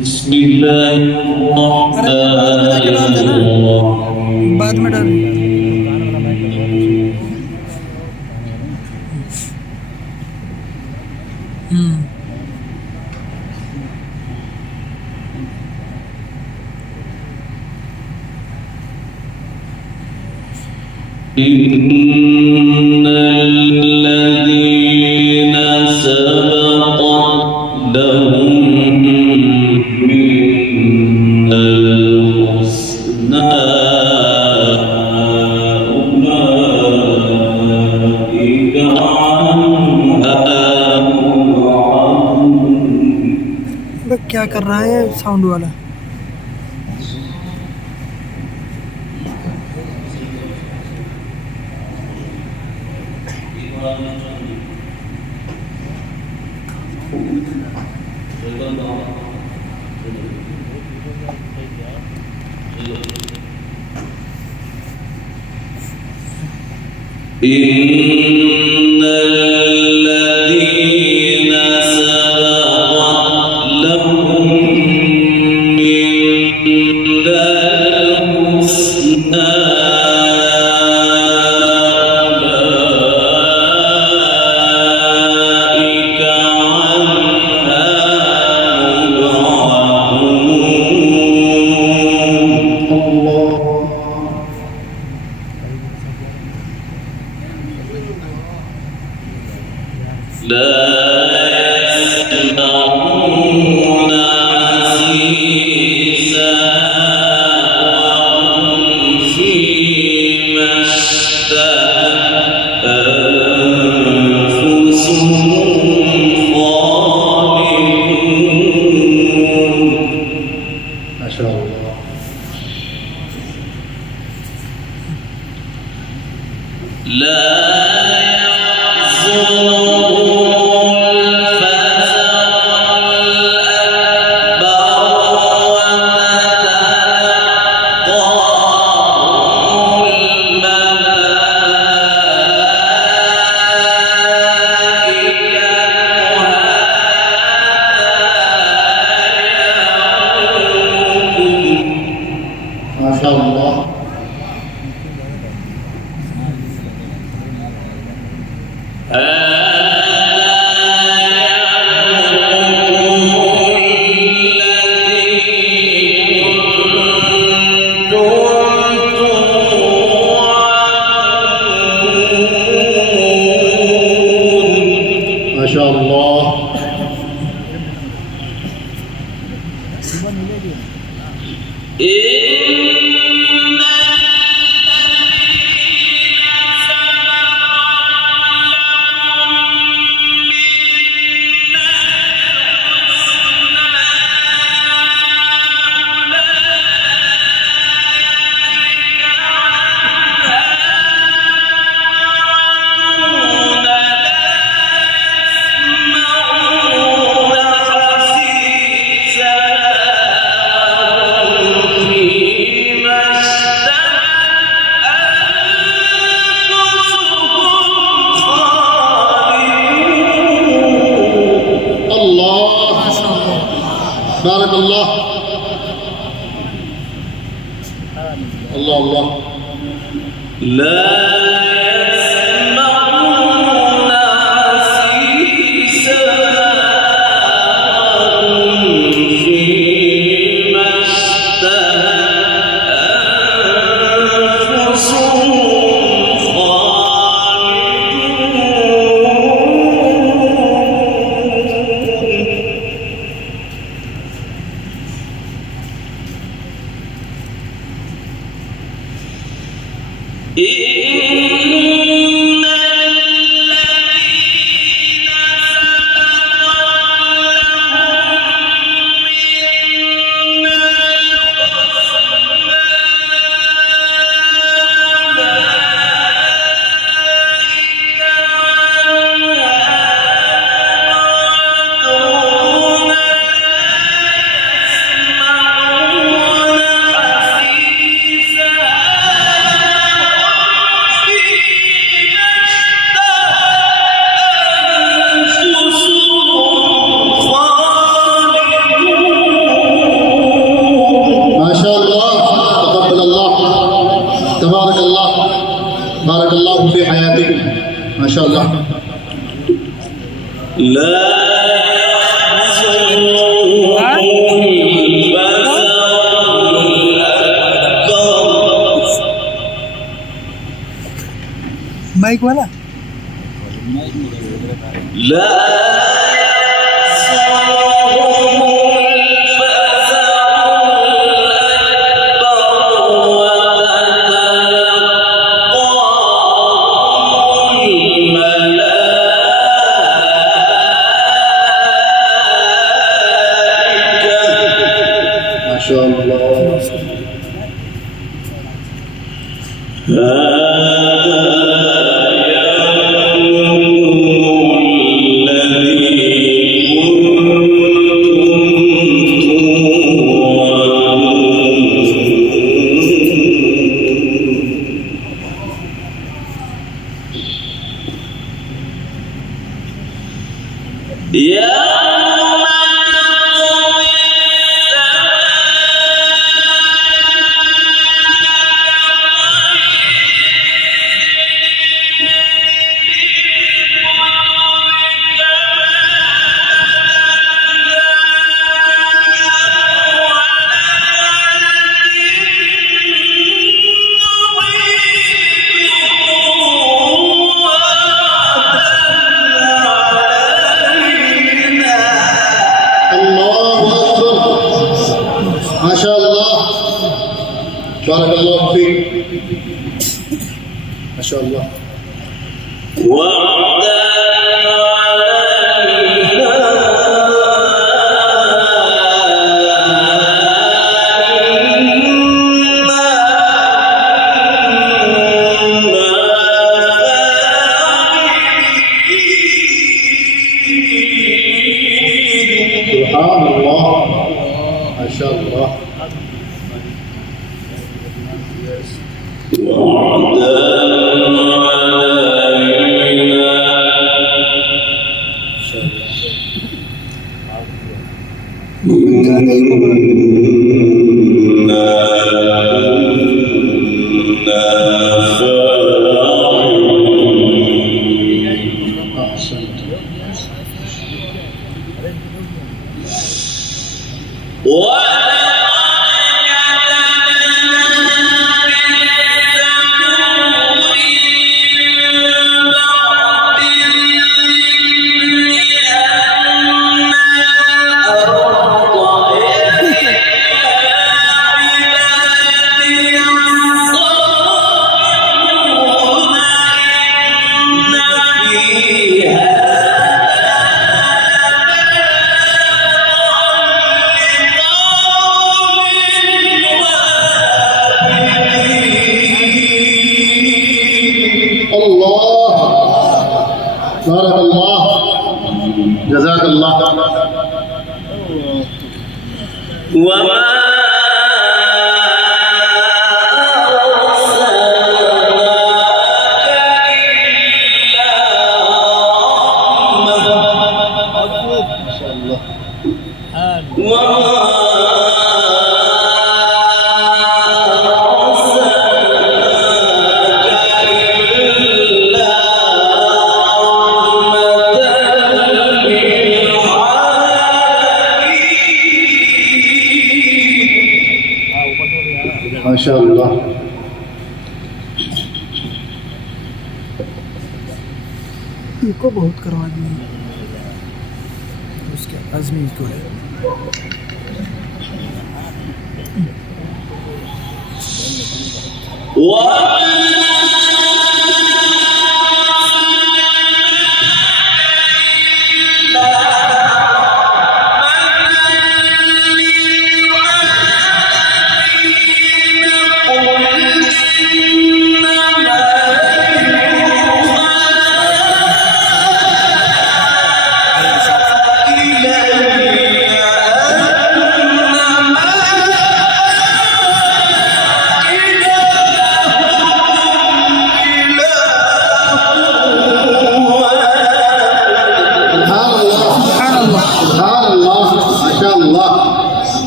بسم الله الرحمن الرحيم बाद में डाल إن الذين سبقت لهم من الحسنى أولئك عنها مبعدون. क्या कर रहा है साउंड वाला إن الذين سبقت لهم من الحسنى أولئك عنها مبعدون. لا يسمعون حسيسها وهم فيما اشتهت أنفسهم خالدون. ما شاء الله. لا يحزنهم الفزع الأكبر وتتلقاهم الملائكة ما شاء الله. ما شاء الله. بارك الله. الله الله. لا يسمعون حسيسها وهم فيما اشتهت أنفسهم خالدون. لا माइक वाला لا ما شاء الله. ما شاء الله. بارك الله فيك. ما شاء الله. وعدا سبحان الله. ما شاء الله. أحسنت. الله. بارك الله. جزاك الله. وما ما شاء الله. ما شاء الله. इनको बहुत करवा दिए उसके आजमी को है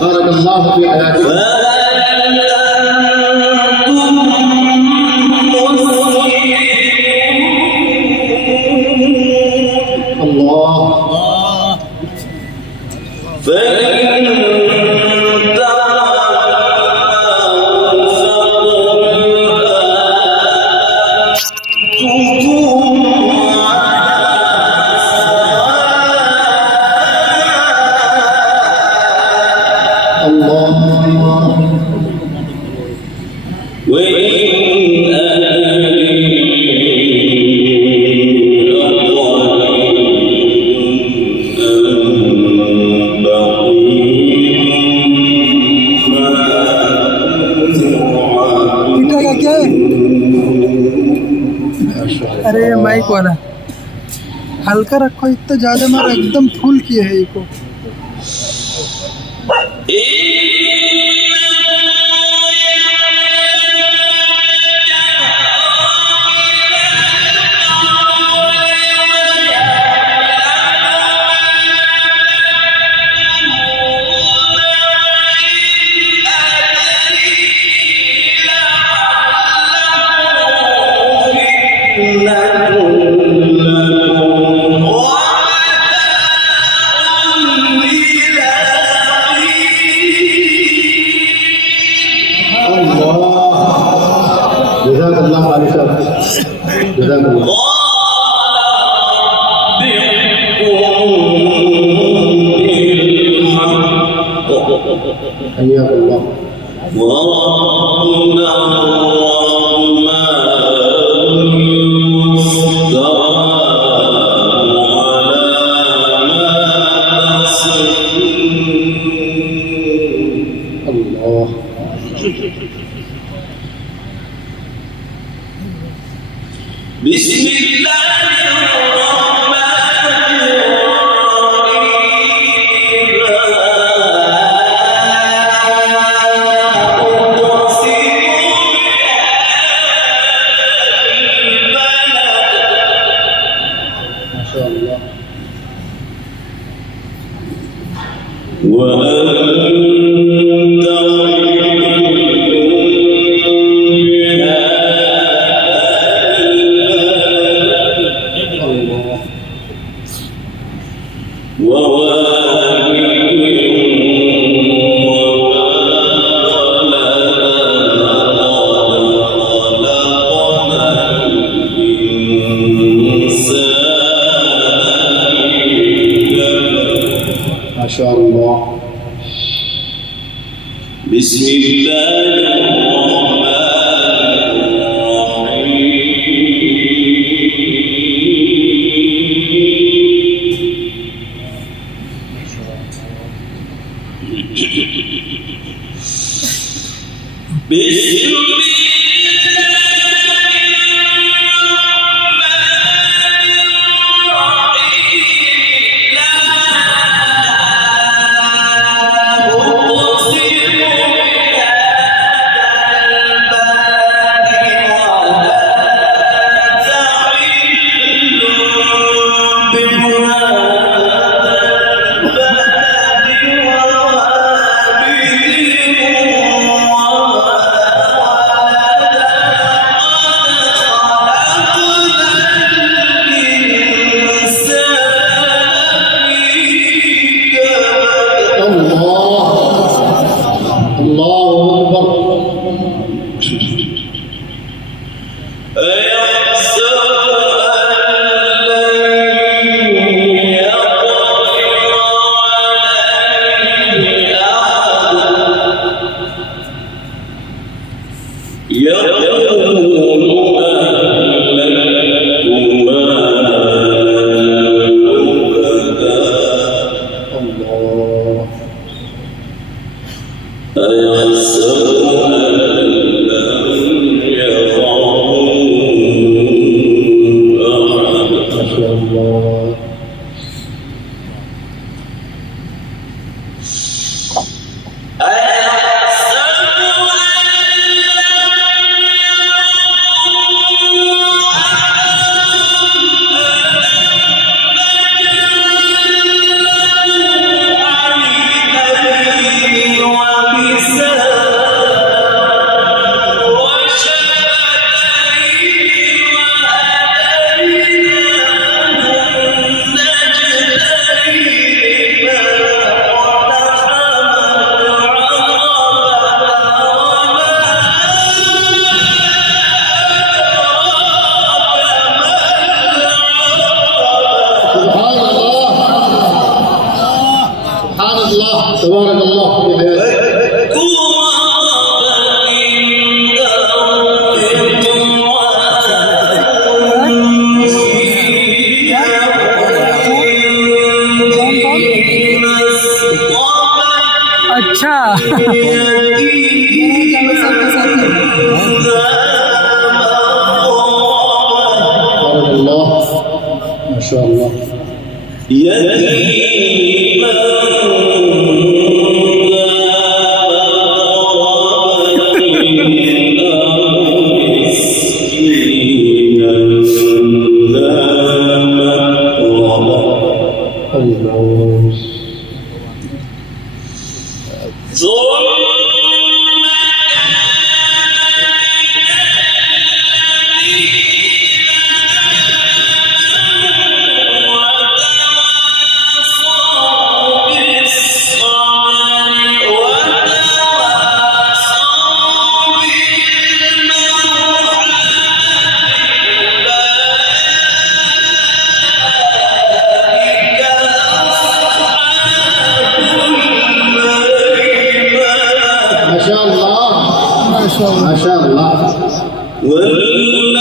بارك الله في حياتك. الله فإن पीटा का क्या है? अरे माइक वाला हल्का रखो, इतना ज्यादा मारा, एकदम फुल किए है इसको। جزاك الله خير جزاك الله حياك الله وربنا الرحمن المستعان على ما تصفون. الله بسم الله الرحمن ما شاء الله وأنت ما شاء الله بسم الله الرحمن الرحيم. بسم تبارك الله بهدايتك. अच्छा بارك الله ما شاء الله. الله ما شاء الله ما شاء الله ما شاء الله. والذين